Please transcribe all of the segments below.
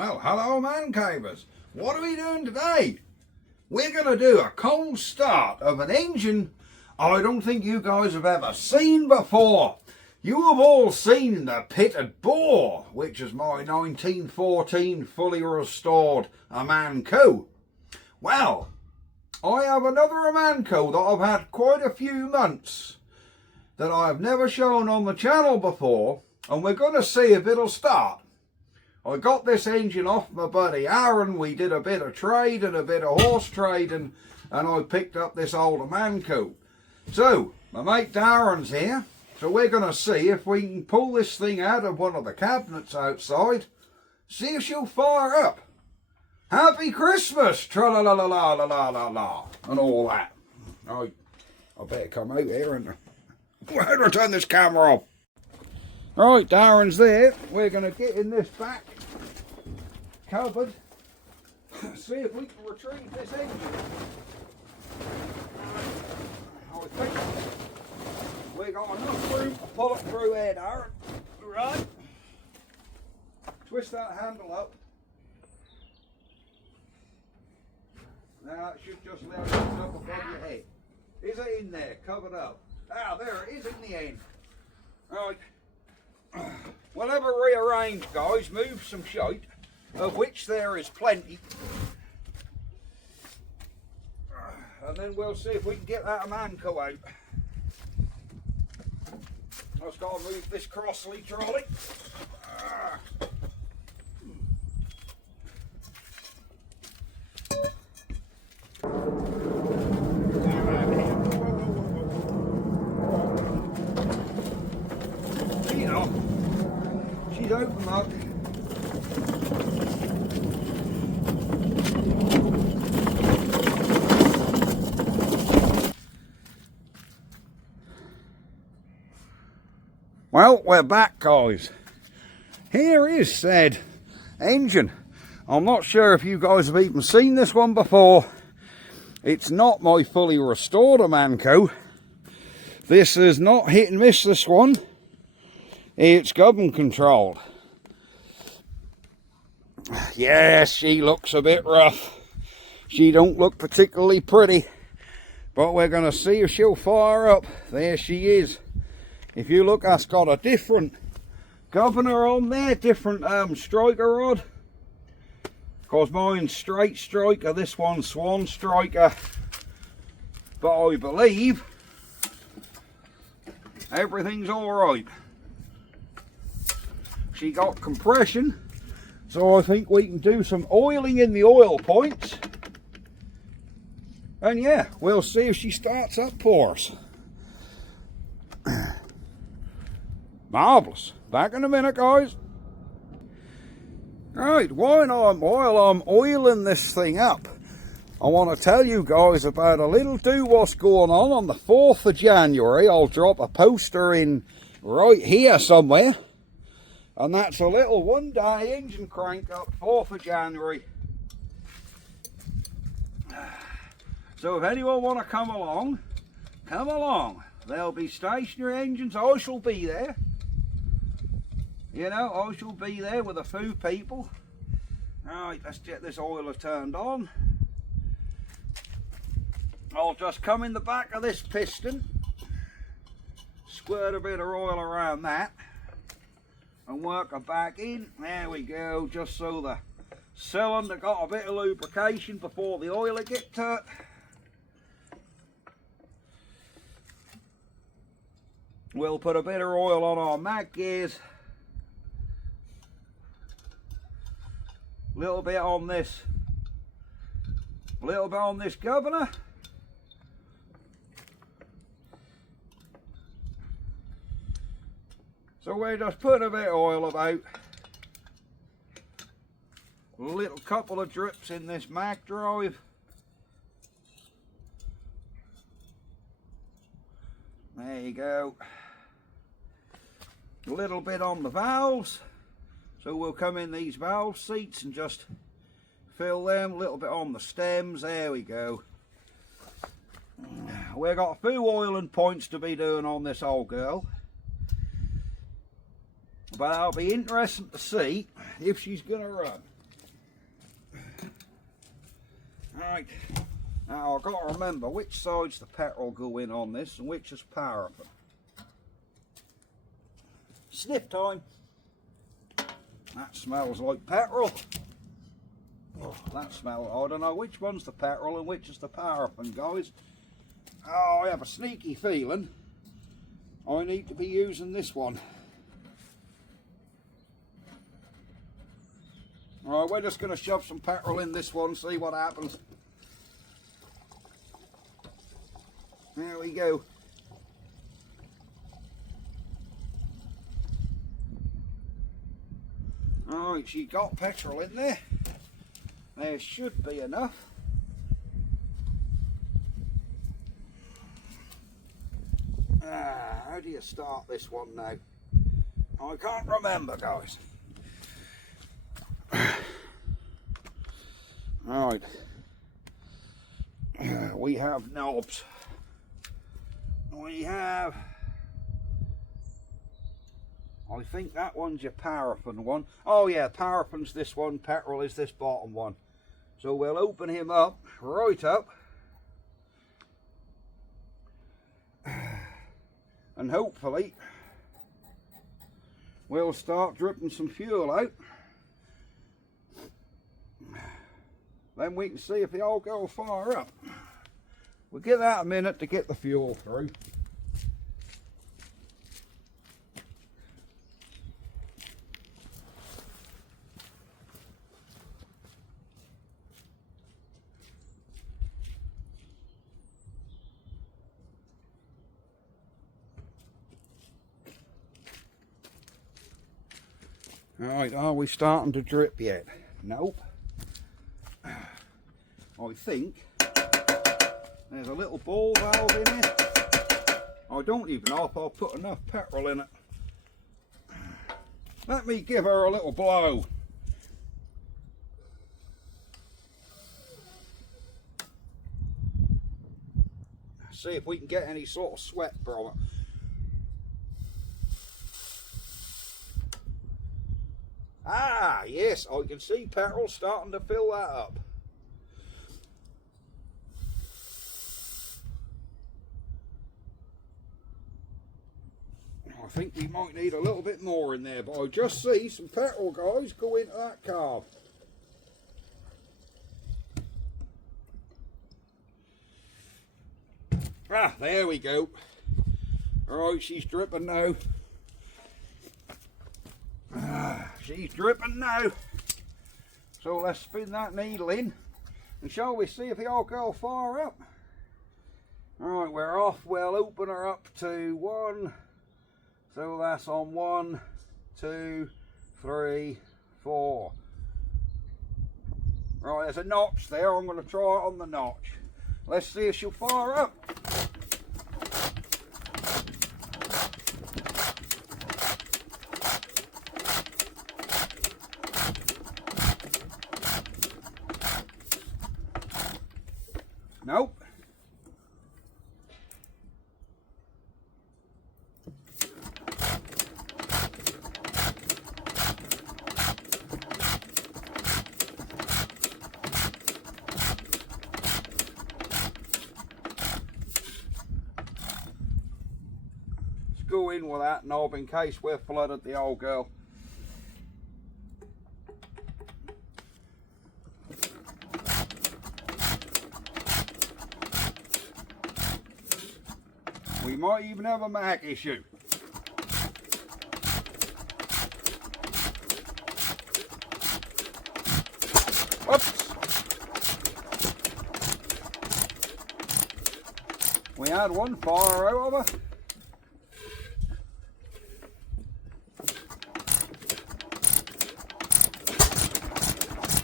Well, hello man cavers. What are we doing today? We're going to do a cold start of an engine I don't think you guys have ever seen before. You have all seen the Pitted Boar, which is my 1914 fully restored Amanco. Well, I have another Amanco that I've had quite a few months that I've never shown on the channel before, and we're going to see if it'll start. I got this engine off my buddy Aaron. We did a bit of trade and a bit of horse trading, and I picked up this old Amanco. So, my mate Darren's here, so we're going to see if we can pull this thing out of one of the cabinets outside, see if she'll fire up. Happy Christmas, tra-la-la-la-la-la-la-la, and all that. I better come out here and how do I turn this camera off? Right, Darren's there. We're going to get in this back cupboard, see if we can retrieve this engine. I think we got enough room to pull it through here, Darren. Right. Twist that handle up. Now it should just let it up above your head. Is it in there, covered up? Ah, there it is in the end. Right. We'll have a rearrange, guys, move some shite, of which there is plenty. And then we'll see if we can get that Amanco out. I've just got to move this Crossley trolley. She's open up. Well, we're back, guys. Here is said engine. I'm not sure if you guys have even seen this one before. It's not my fully restored Amanco. This is not hit and miss, this one. It's government controlled. Yes, she looks a bit rough. She don't look particularly pretty. But we're going to see if she'll fire up. There she is. If you look, that's got a different governor on there, different striker rod. Of course, mine's straight striker, this one's swan striker. But I believe everything's alright. She got compression, so I think we can do some oiling in the oil points. And yeah, we'll see if she starts up for us. Marvellous. Back in a minute, guys. Right, while I'm oiling this thing up, I want to tell you guys about a little do what's going on the 4th of January. I'll drop a poster in right here somewhere. And that's a little one-day engine crank up 4th of January. So if anyone want to come along, come along. There'll be stationary engines. I shall be there. You know, I shall be there with a few people. Right, let's get this oiler turned on. I'll just come in the back of this piston, squirt a bit of oil around that, and work her back in. There we go, just so the cylinder got a bit of lubrication before the oiler gets to it. We'll put a bit of oil on our mag gears. Little bit on this governor. So we just put a bit of oil about. A little couple of drips in this mag drive. There you go. A little bit on the valves. So we'll come in these valve seats and just fill them. A little bit on the stems. There we go. We've got a few oiling points to be doing on this old girl. But it'll be interesting to see if she's going to run. Right, now I've got to remember which side's the petrol go in on this and which is paraffin. Sniff time. That smells like petrol. Oh, that smells, I don't know which one's the petrol and which is the paraffin, guys. Oh, I have a sneaky feeling I need to be using this one. Alright, we're just going to shove some petrol in this one, see what happens. There we go. Alright, she got petrol in there. There should be enough. How do you start this one now? I can't remember, guys. Alright. We have knobs. We have... I think that one's your paraffin one. Oh yeah, paraffin's this one, petrol is this bottom one. So we'll open him up, right up. And hopefully we'll start dripping some fuel out. Then we can see if the old girl will fire up. We'll give that a minute to get the fuel through. Alright, are we starting to drip yet? Nope. I think there's a little ball valve in it. I don't even know if I'll put enough petrol in it. Let me give her a little blow. See if we can get any sort of sweat from it. Ah, yes, I can see petrol starting to fill that up. I think we might need a little bit more in there, but I just see some petrol, guys, go into that carb. Ah, there we go. Alright, she's dripping now. She's dripping now. So let's spin that needle in and shall we see if the old girl fire up. Alright, we're off. We'll open her up to 1. So that's on 1, 2, 3, 4. Right, there's a notch there. I'm going to try it on the notch. Let's see if she'll fire up. Nope. Let's go in with that knob in case we're flooded the old girl. We might even have a Mac issue. Whoops. We had one fire out of her.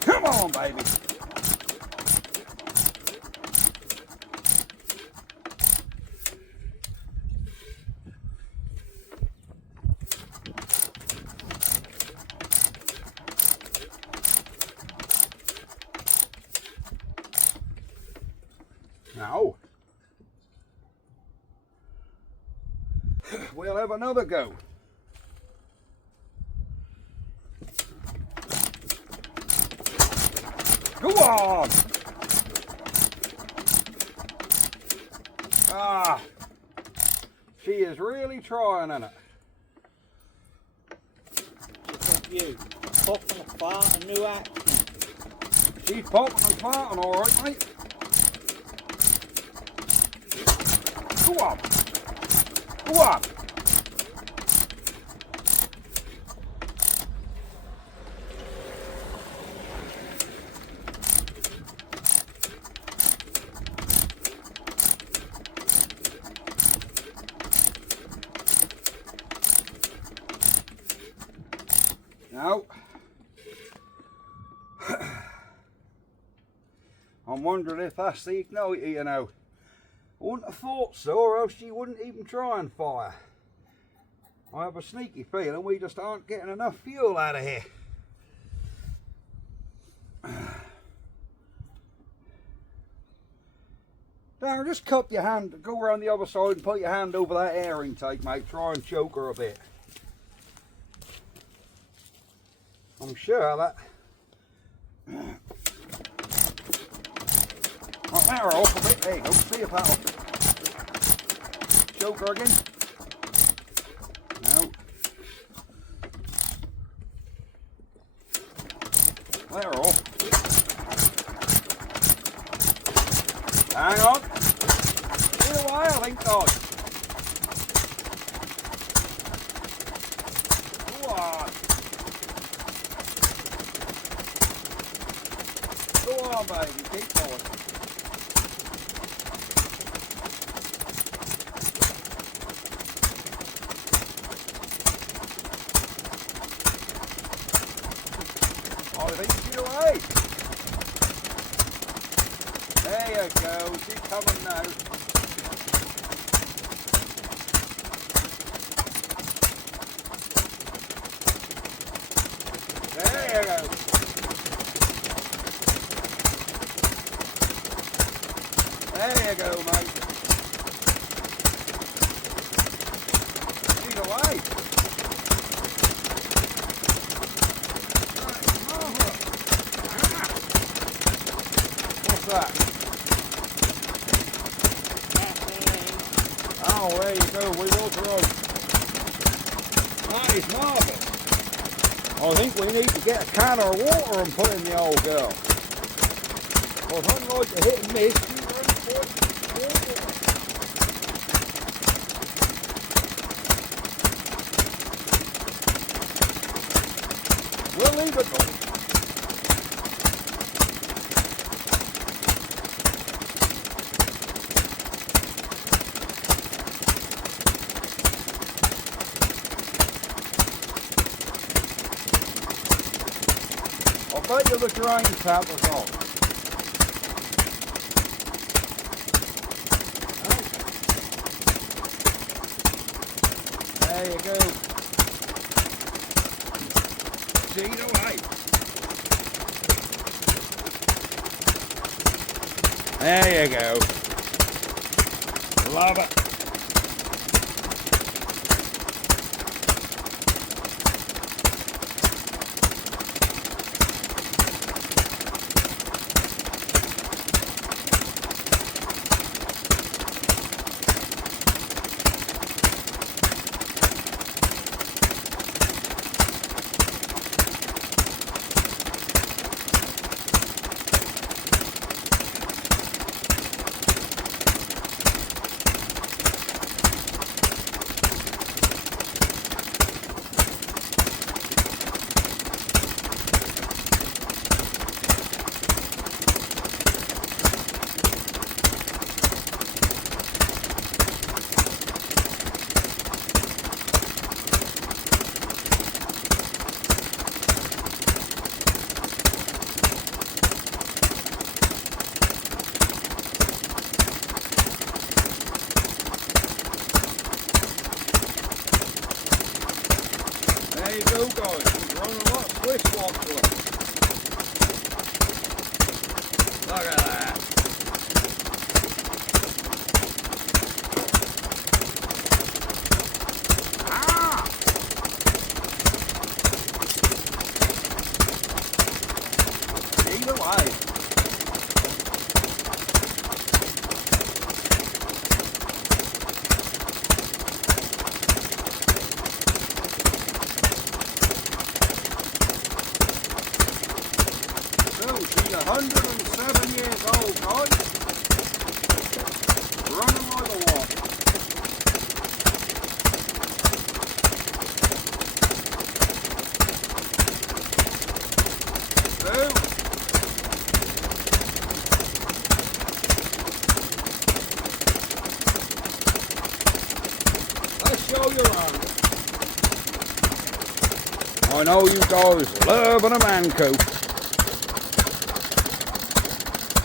Come on, baby. Now, we'll have another go. Go on! Ah, she is really trying, isn't it? You popping a fart, a new action. She's popping and farting, all right, mate. Go on. Go on. Now, I'm wondering if that's the igniter, you know. I wouldn't have thought so, or else she wouldn't even try and fire. I have a sneaky feeling we just aren't getting enough fuel out of here. Darren, just cup your hand, go around the other side and put your hand over that air intake, mate. Try and choke her a bit. I'm sure that... Right, now we're off a bit. There you go. See if that'll choke her again. No. There we're off. Hang on. Get away, I think, guys. Go on. Go on, baby. Keep going. I think she's away. There you go. She's coming now. There you go. There you go, mate. She's away. What's that? Oh, there you go. We will throw. That is marvellous. I think we need to get a can of water and put in the old girl. Well, unlike the hit and miss, she's ready for it. We'll leave it though. I'll bet you the drain tap was on. There you go. See the light. There you go. Love it. There you go, guys. We're running a lot of switch walk to it. Look at that. Ah! Either way. 107 years old, guys. Running like a walk. Boom. Let's show you around. I know you guys love an Amanco.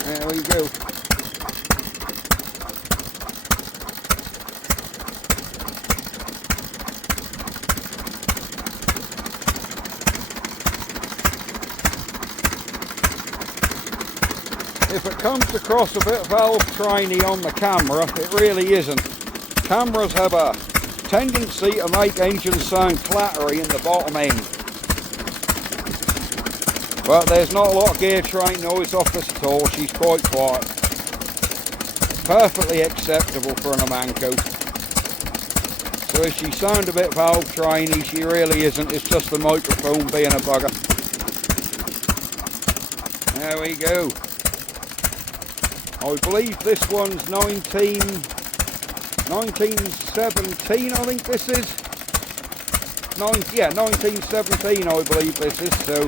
There we go. If it comes across a bit valve tiny on the camera, it really isn't. Cameras have a tendency to make engines sound clattery in the bottom end. But there's not a lot of gear train noise off this at all. She's quite quiet. Perfectly acceptable for an Amanco. So if she sounds a bit valve trainy, she really isn't. It's just the microphone being a bugger. There we go. I believe this one's 1917, I think this is. 1917 I believe this is, so.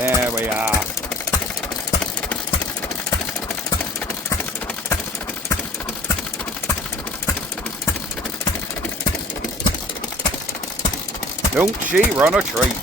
There we are. Don't she run a treat?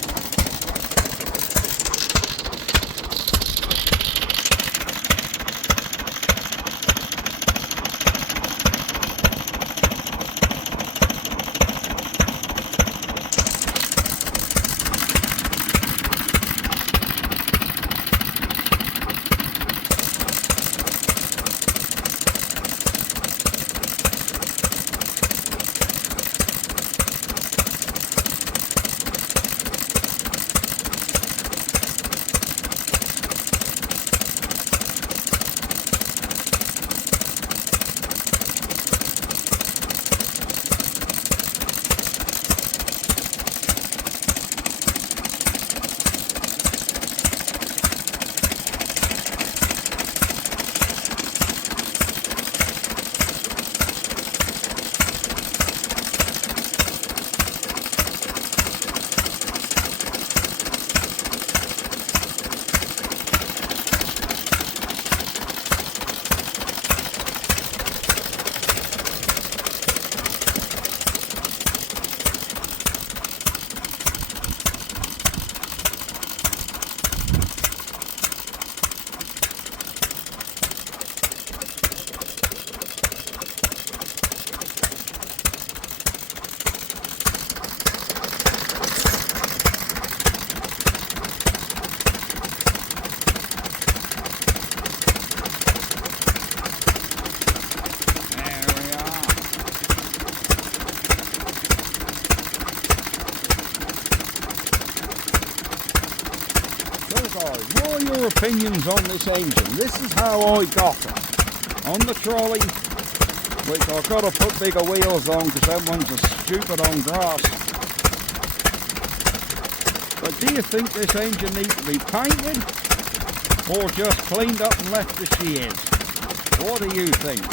What are your opinions on this engine? This is how I got it. On the trolley, which I've got to put bigger wheels on because them ones are stupid on grass. But do you think this engine needs to be painted or just cleaned up and left as she is? What do you think?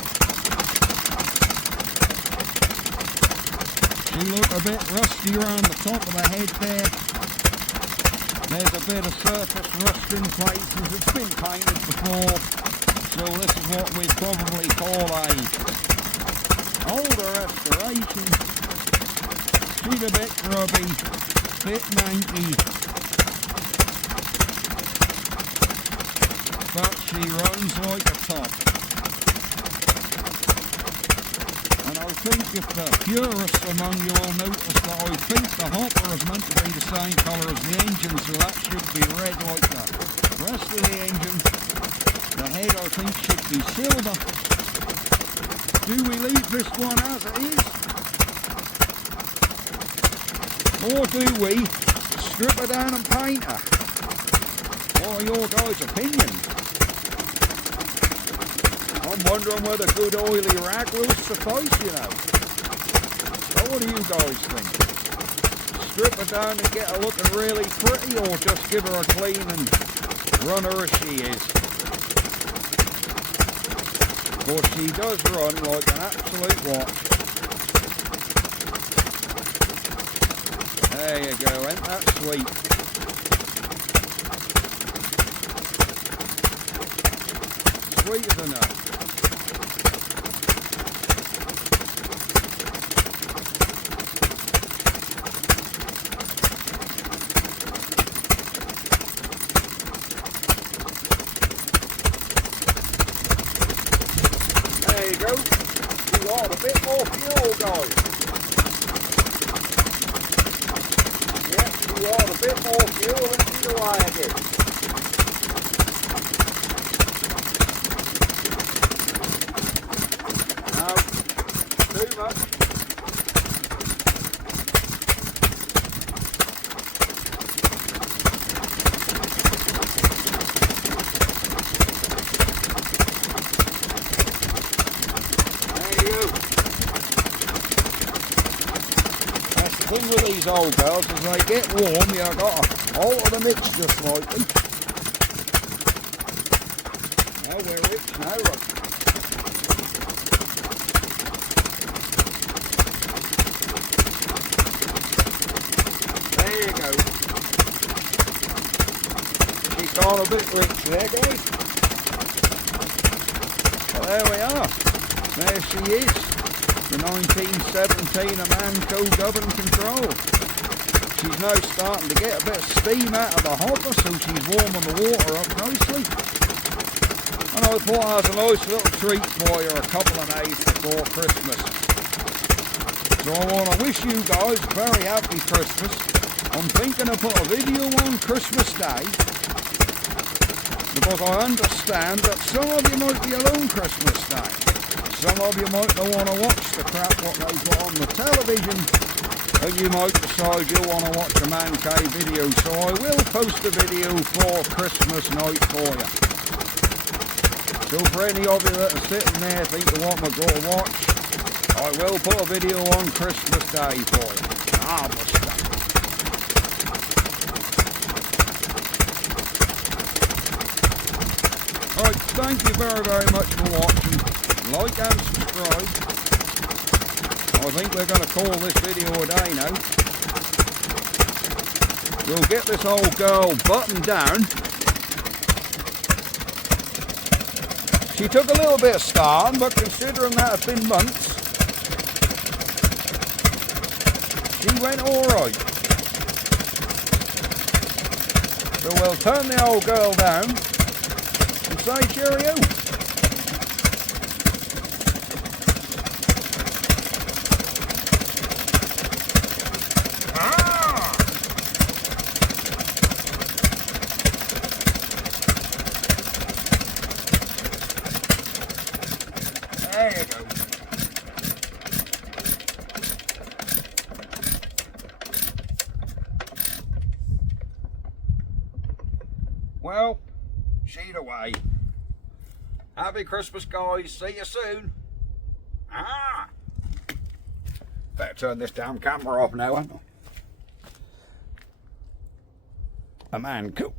She look a bit rusty around the top of the head there. There's a bit of surface rust in places. It's been painted before, so this is what we probably call a older restoration. She's a bit grubby, bit manky, but she runs like a top. And I think if the purists among you will notice that I think the hopper is meant to be the same colour as the engine, so that should be red like the rest of the engine. The head I think should be silver. Do we leave this one as it is? Or do we strip her down and paint her? What are your guys' opinions? I'm wondering whether good oily rag will suffice, you know. So what do you guys think? strip her down and get her looking really pretty, or just give her a clean and run her as she is? Of course, she does run like an absolute watch. There you go, ain't that sweet? Sweet as a nut. There you go. You got a bit more fuel, guys. Yep, you got a bit more fuel into the wagon. No, too much. The thing with these old girls, as they get warm, you've got to alter the mixture slightly. Now we're rich now, look. There you go. She's gone a bit rich there, guys. Well, there we are. There she is. The 1917 Amanco Govern Control. She's now starting to get a bit of steam out of the hopper, so she's warming the water up nicely. And I thought I was a nice little treat for you a couple of days before Christmas. So I want to wish you guys a very happy Christmas. I'm thinking of put a video on Christmas Day, because I understand that some of you might be alone Christmas Day. Some of you might not want to watch the crap what they put on the television, and you might decide you want to watch a Man Cave video, so I will post a video for Christmas night for you. So for any of you that are sitting there thinking what am I going to watch, I will put a video on Christmas Day for you. Marvellous stuff. Right, thank you very, very much for watching. Like and subscribe. I think we're going to call this video a day now. We'll get this old girl buttoned down. She took a little bit of starting, but considering that had been months, she went alright. So we'll turn the old girl down and say cheerio. There you go. Well, sheet away. Happy Christmas, guys. See you soon. Better turn this damn camera off now, ain't I? A man cool.